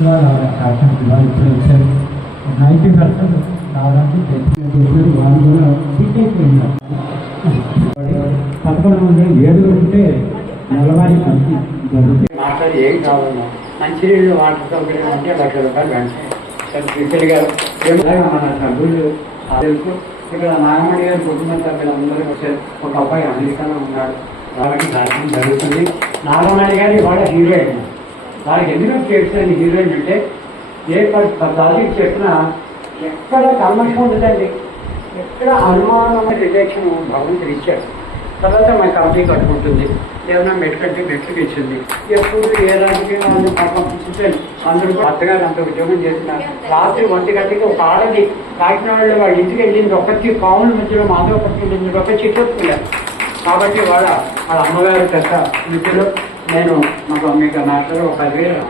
ఇవాళ కాకుండా ఇప్పుడు వచ్చారు నైంటీ పర్సెంట్ చేశారు వాళ్ళు కూడా ఫిట్ అయిపోయినారు పదకొండు మంది ఏడుగురు ఉంటే నెలవారీ మంచి జరుగుతుంది మాట్లాడి ఏం కావాలన్నా మంచినీళ్ళు వాటర్ సౌకర్యం అంటే లక్ష రూపాయలు శ్రీశైలి గారు మన సభ్యులు తెలుసు ఇక్కడ నాగమణి గారి కుటుంబ సభ్యులందరూ వచ్చారు ఒక అబ్బాయి అమెరికాలో ఉన్నాడు. కాబట్టి దాచడం జరుగుతుంది. నాగమణి గారి వాళ్ళ హీరోయిన్ దానికి ఎందుకు చేసిన హీరో అంటే ఏ ప్రాజెక్ట్ చెప్పినా ఎక్కడ కల్మషం ఉండదండి ఎక్కడ అనుమానమైన రిజెక్షన్ భగవంతుడు ఇచ్చాడు. తర్వాత మా కంపెనీ కట్టుకుంటుంది. ఏదైనా మెట్టుకంటే మెట్టుకు ఇచ్చింది. ఎప్పుడు ఏ రాజకీయ వాళ్ళని అందరూ అత్తగారు అంత ఉద్యోగం చేస్తున్నారు. రాత్రి ఒంటి గంటకి ఒక ఆడది కాకినాడలో వాళ్ళ ఇంటికి వెళ్ళింది. ఒకటి కావుల మధ్యలో మాధవ వెళ్ళింది ఒక చెట్టు కాబట్టి వాళ్ళ వాళ్ళ అమ్మగారు పెద్ద మిత్రులు నేను మాకు మీకు మాస్టర్ ఒక పదివేలు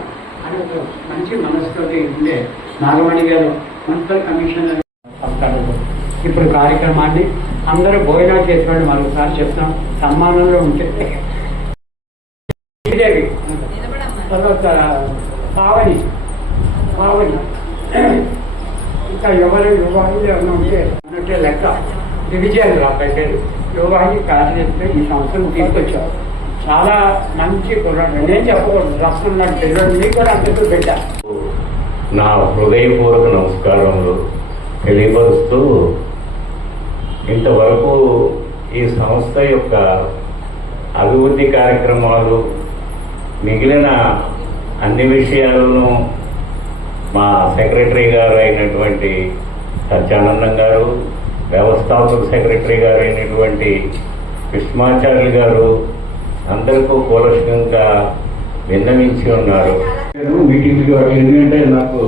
అని ఒక మంచి మనసుతోటి ఉండే నాగమణి గారు మున్సిపల్ కమిషనర్ ఇప్పుడు కార్యక్రమాన్ని అందరూ భోజనాలు చేసేవాళ్ళు మరొకసారి చెప్తాం. సన్మానంలో ఉంటే శ్రీదేవి తర్వాత పావని పావని. ఇంకా ఎవరు యువాహిలు ఏమైనా ఉంటే అన్నట్టే లెక్క. డివిజన్ రా పెట్టారు యువాహి కార్యదర్శిగా ఈ సంవత్సరం తీసుకొచ్చాం చాలా మంచి కుర్రాడు. నేను చెప్పకూడదు. రసం నాకు తెలియదు మీకు కూడా అందరికీ నా హృదయపూర్వక నమస్కారములు తెలియపరుస్తూ ఇంతవరకు ఈ సంస్థ యొక్క అభివృద్ధి కార్యక్రమాలు మిగిలిన అన్ని విషయాలను మా సెక్రటరీ గారు అయినటువంటి సత్యానందం గారు వ్యవస్థాపక సెక్రటరీ గారు అయినటువంటి కృష్ణాచార్యులు గారు అందరికీ కూలక్షంగా విన్నవించి ఉన్నారు. మీటింగ్లు ఎందుకంటే నాకు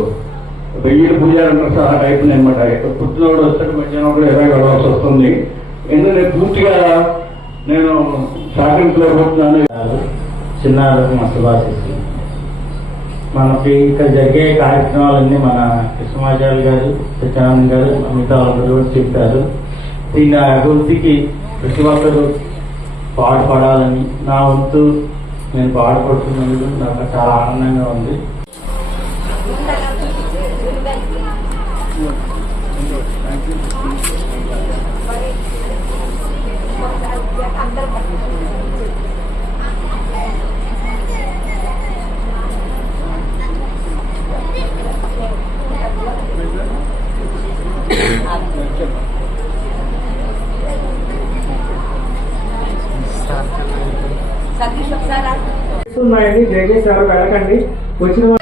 వెయ్యి పూజారంతా సహా టైప్ అనమాట పుట్టినోడు వస్తాడు మధ్యాహ్నం కూడా ఇరవై వెళ్ళాల్సి వస్తుంది. ఎందుకంటే పూర్తిగా నేను సహకరించలేకపోతున్నాను చిన్నారులకు మా శుభాశిస్సులు. మనకి ఇక్కడ జరిగే కార్యక్రమాలన్నీ మన కృష్ణమాచార్య గారు సత్యానంద్ గారు మిగతా వాళ్ళందరూ కూడా చెప్పారు. దీని అభివృద్ధికి ప్రతి ఒక్కరు పాడపడాలని నా వంతు నేను పాటుపడుతున్నందుకు నాకు చాలా ఆనందంగా ఉంది. అందరూ ఒకసారి రా. జగేష్ ఎవరు వెళ్ళకండి. వచ్చిన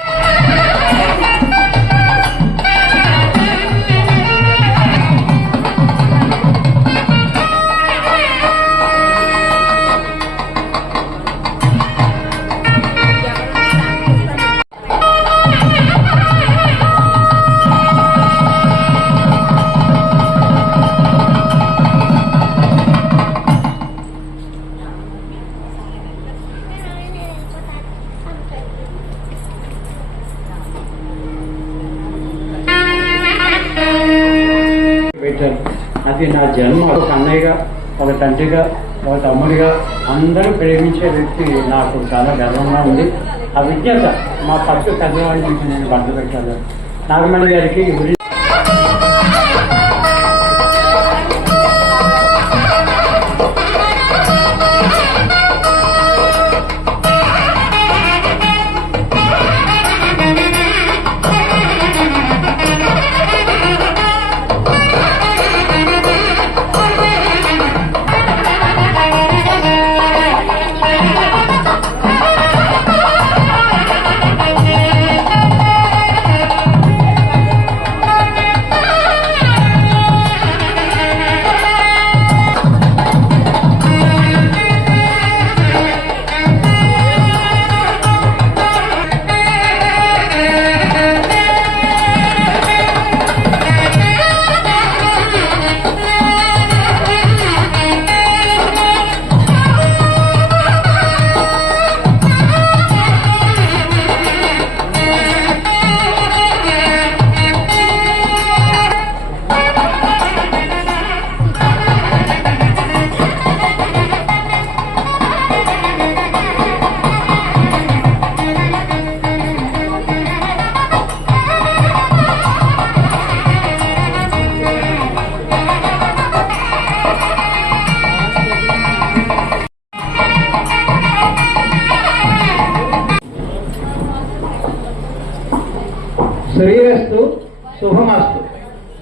అది నా జన్మ ఒక అన్నయ్యగా ఒక తండ్రిగా ఒక తమ్ముడిగా అందరూ ప్రేమించే వ్యక్తి నాకు చాలా గర్వంగా ఉంది. ఆ విజ్ఞత మా పట్టు పెద్దవాళ్ళ నుంచి నేను బంధు పెట్టాను. నాగమణి గారికి శ్రీరస్తు శుభమస్తు.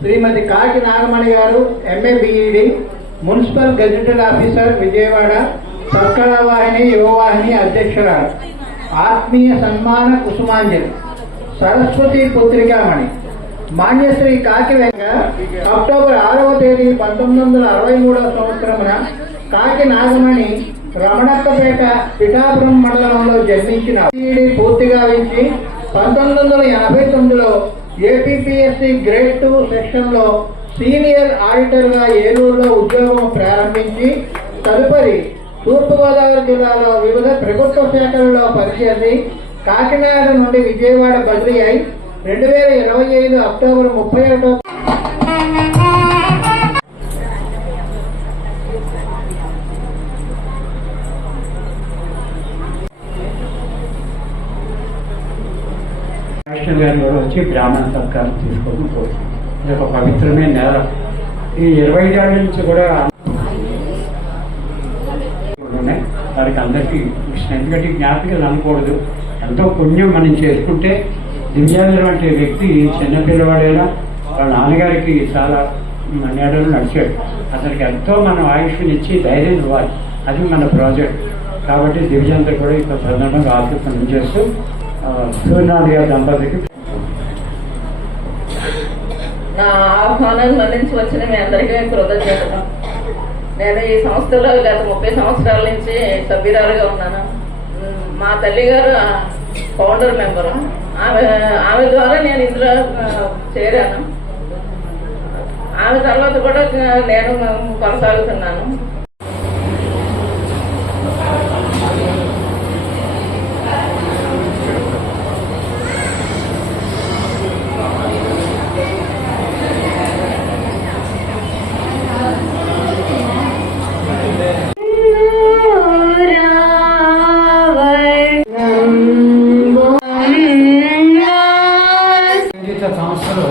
Srimati Kaki Nagamani garu M A B Ed municipal gazetted officer Vijayawada Satkalavahini Yuvavahini అధ్యక్షురాలు. ఆత్మీయ సన్మాన కుసుమాంజలి. సరస్వతి పుత్రికామణి. మాన్యశ్రీ కాకి వెంక అక్టోబర్ ఆరవ తేదీ పంతొమ్మిది వందల అరవై మూడవ సంవత్సరమున కాకి నాగమణి రమణక్కపేట పిఠాపురం మండలంలో జన్మించిన. పూర్తిగా పూర్తి పంతొమ్మిది వందల ఎనభై తొమ్మిదిలో ఏపీపీఎస్సీ గ్రేడ్ టూ సెక్షన్లో సీనియర్ ఆడిటర్గా ఏలూరులో ఉద్యోగం ప్రారంభించి తదుపరి తూర్పుగోదావరి జిల్లాలో వివిధ ప్రభుత్వ శాఖలలో పనిచేసి కాకినాడ నుండి విజయవాడ బదిలీ అయి రెండు వేల ఇరవై ఐదు అక్టోబర్ ముప్పై ఒకటో వైష్ణవ్ గారు కూడా వచ్చి బ్రాహ్మణ సత్కారం తీసుకోవడం కోరుతుంది. ఇది ఒక పవిత్రమైన నేల ఈ ఇరవై ఏళ్ళ నుంచి కూడా ఉన్నాయి. వారికి అందరికీ కృష్ణ. ఎందుకంటే జ్ఞాపికలు అనకూడదు ఎంతో పుణ్యం మనం చేసుకుంటే దివ్యాంగులు వంటి వ్యక్తి చిన్నపిల్లవాడైనా వాళ్ళ నాన్నగారికి చాలా నేడలు నడిచాడు. అతనికి ఎంతో మనం ఆయుష్ని ఇచ్చి ధైర్యం ఇవ్వాలి. అది మన ప్రాజెక్ట్. కాబట్టి దివ్యాంధ్ర కూడా ఇక్కడ ప్రధానంగా ఆశీర్వదనం చేస్తూ సూర్యనాథ్ గారి దంపతికి నా ఆహ్వానాన్ని మన్నించి వచ్చిన మీ అందరికీ కృతజ్ఞత నేను ఈ సంస్థలో గత ముప్పై సంవత్సరాల నుంచి సభ్యురాలుగా ఉన్నాను. మా తల్లి గారు ఫౌండర్ మెంబరు ఆమె ఆమె ద్వారా నేను ఇందులో చేరాను. ఆమె తర్వాత కూడా నేను కొనసాగుతున్నాను. సంగీత సంస్థలో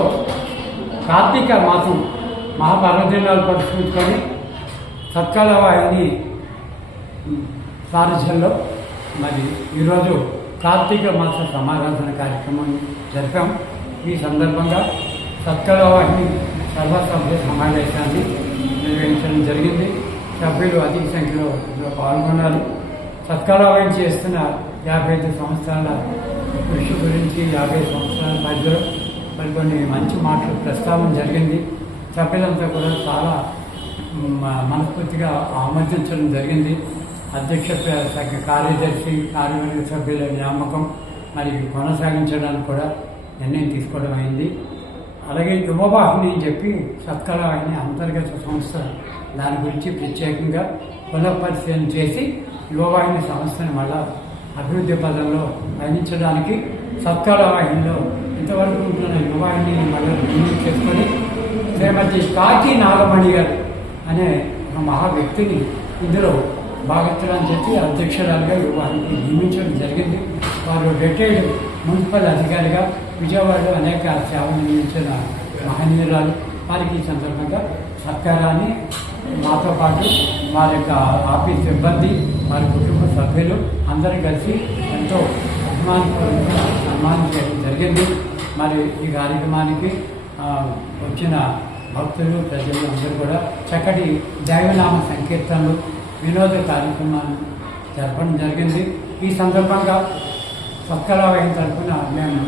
కార్తీక మాసం మహాపర్వదినాలు పరిష్కరించుకొని సత్కాల వాహిని సారథ్యంలో మరి ఈరోజు కార్తీక మాస సమారాధన కార్యక్రమం జరిపాం. ఈ సందర్భంగా సత్కాల వాహిని సర్వసభ్య సమావేశాన్ని నిర్వహించడం జరిగింది. సభ్యులు అధిక సంఖ్యలో ఇందులో పాల్గొన్నారు. సత్కాల వాహిని చేస్తున్న యాభై ఐదు సంవత్సరాల కృషి గురించి యాభై సంవత్సరాల మధ్యలో మరి కొన్ని మంచి మాటలు ప్రస్తావన జరిగింది. సభ్యులంతా కూడా చాలా మనస్ఫూర్తిగా ఆమోదించడం జరిగింది. అధ్యక్ష కార్యదర్శి కార్యవర్గ సభ్యుల నియామకం మరి కొనసాగించడానికి కూడా నిర్ణయం తీసుకోవడం అయింది. అలాగే యువవాహిని అని చెప్పి సత్కరవాహిని అంతర్గత సంస్థ దాని గురించి ప్రత్యేకంగా పునఃపరిశీలన చేసి యువవాహిని సంస్థను మళ్ళా అభివృద్ధి పదంలో పయనించడానికి సత్కళవాహినిలో ఇంతవరకు ఉంటున్న యువాన్ని మళ్ళీ రిలీజ్ చేసుకొని శ్రీమతి కాకి నాగమణి గారు అనే ఒక మహా వ్యక్తిని ఇందులో భాగత్వాన్ని చెప్పి అధ్యక్షురాలుగా వారికి నియమించడం జరిగింది. వారు రిటైర్డ్ మున్సిపల్ అధికారిగా విజయవాడలో అనేక సేవలు నియమించిన మహనీయురాలు. వారికి ఈ సందర్భంగా సత్కారాన్ని మాతో పాటు వారి యొక్క ఆఫీస్ సిబ్బంది వారి కుటుంబ సభ్యులు అందరూ కలిసి ఎంతో అభిమానపూర్వకంగా సన్మానించడం చేయడం జరిగింది. మరి ఈ కార్యక్రమానికి వచ్చిన భక్తులు ప్రజలు అందరూ కూడా చక్కటి దైవనామ సంకీర్తనలు వినోద కార్యక్రమాలు జరపడం జరిగింది. ఈ సందర్భంగా సత్కరావయం తరఫున మేము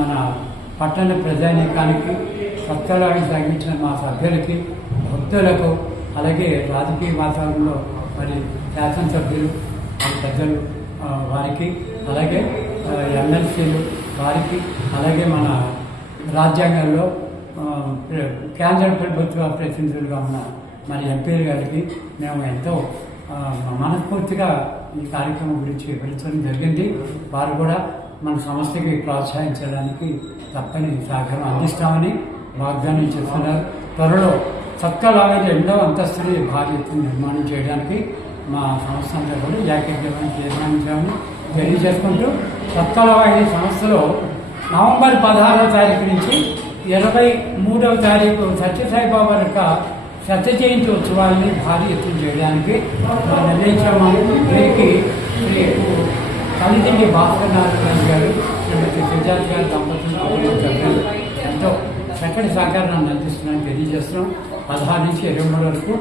మన పట్టణ ప్రజానీకానికి సత్కరావయం సాగించిన మా సభ్యులకి భక్తులకు అలాగే రాజకీయ వాతావరణంలో మరి శాసనసభ్యులు మరి పెద్దలు వారికి అలాగే ఎమ్మెల్సీలు వారికి అలాగే మన రాజ్యాంగంలో కేంద్ర ప్రభుత్వ ప్రతినిధులుగా ఉన్న మరి ఎంపీలు గారికి మేము ఎంతో మనస్ఫూర్తిగా ఈ కార్యక్రమం గురించి వివరించడం జరిగింది. వారు కూడా మన సంస్థకి ప్రోత్సహించడానికి తప్పని సహకారం అందిస్తామని వాగ్దానం చేస్తున్నారు. త్వరలో సత్కాలామైన రెండవ అంతస్తుని భారీ నిర్మాణం చేయడానికి మా సంస్థ అంతా కూడా ఏకగ్రీవాన్ని తీర్మానించాము. తెలియజేసుకుంటూ సత్కలవాహిని సంస్థలో నవంబర్ పదహారవ తారీఖు నుంచి ఇరవై మూడవ తారీఖు సత్యసాయిబాబా యొక్క సత్య జయంతి ఉత్సవాన్ని భారీ ఎత్తున చేయడానికి మనం నిర్ణయించాము. వీరికి శ్రీ కలిదిండి భాస్కర్ నారాయణ గారు శ్రీమతి సుజాత గారి చక్కటి సహకారాన్ని అందిస్తున్నారని తెలియజేస్తున్నాం పదహారు నుంచి ఇరవై మూడు వరకు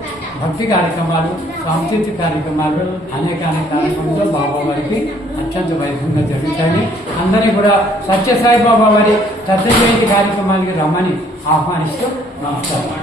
భక్తి కార్యక్రమాలు సాంస్కృతిక కార్యక్రమాలు అనేక అనేక కార్యక్రమాలతో బాబా వారికి అత్యంత వైభవంగా జరుగుతాయి. అందరినీ కూడా సత్యసాయి బాబా వారి శత జయంతి కార్యక్రమానికి రమ్మని ఆహ్వానిస్తూ నమస్కారం.